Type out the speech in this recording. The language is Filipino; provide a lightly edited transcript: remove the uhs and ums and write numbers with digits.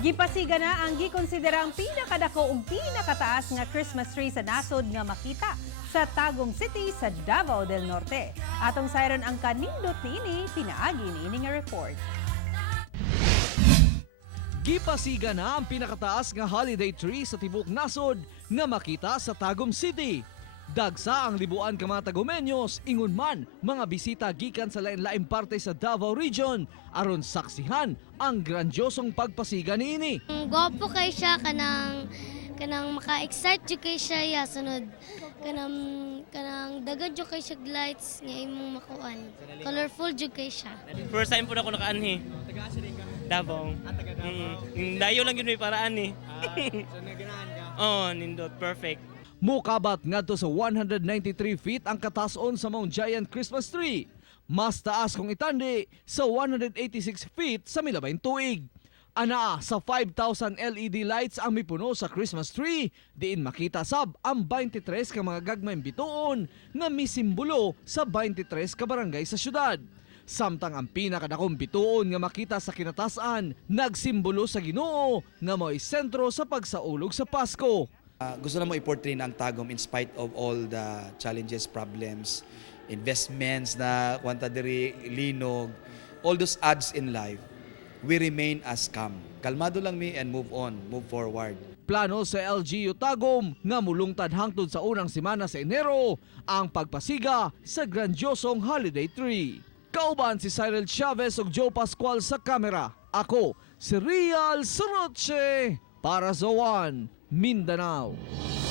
Gipasiga na ang gikonsidera ang pinakadako ug pinakataas nga Christmas tree sa nasod nga makita sa Tagum City sa Davao del Norte. Atong sayron ang kanindot niini, pinaagi niini nga report. Gipasiga na ang pinakataas nga holiday tree sa tibok nasod nga makita sa Tagum City. Dagsa ang libuan ka mga Tagumenyos, ingon man mga bisita gikan sa lain-laing parte sa Davao Region aron saksihan ang grandiosong pagpasiga niini. Gwapo kay siya kanang maka-excite jud kay siya ya sunod kanang daghan jud kay siya lights nga imong makuan. Colorful jud kay siya. First time po na ako nakaanhi. Taga-asa din ka? Davao. Taga Davao. Dayo lang yun may paraan eh. So naganahan ka? Oo, nindot. Perfect. Mukabat ngadto sa 193 feet ang katason sa Mount Giant Christmas tree. Mas taas kung itandi sa 186 feet sa milabayng tuig. Ana sa 5,000 LED lights ang mipuno sa Christmas tree, diin makita sab ang 23 ka mga gagmayng bituon nga misimbolo sa 23 ka barangay sa syudad. Samtang ang pinakadakong bituon nga makita sa kinatasan, nagsimbolo sa Ginoo nga mo'y sentro sa pagsaulog sa Pasko. Gusto na mo i-portray na ang Tagum in spite of all the challenges, problems, investments na kwanta diri linog, all those odds in life, we remain as calm. Kalmado lang mi and move on, move forward. Plano sa LGU Tagum nga mulungtad hangtod sa unang semana sa Enero ang pagpasiga sa grandiosong holiday tree. Kauban si Cyril Chavez ug Joe Pascual sa kamera. Ako si Real Soroche para sa One Mindanao.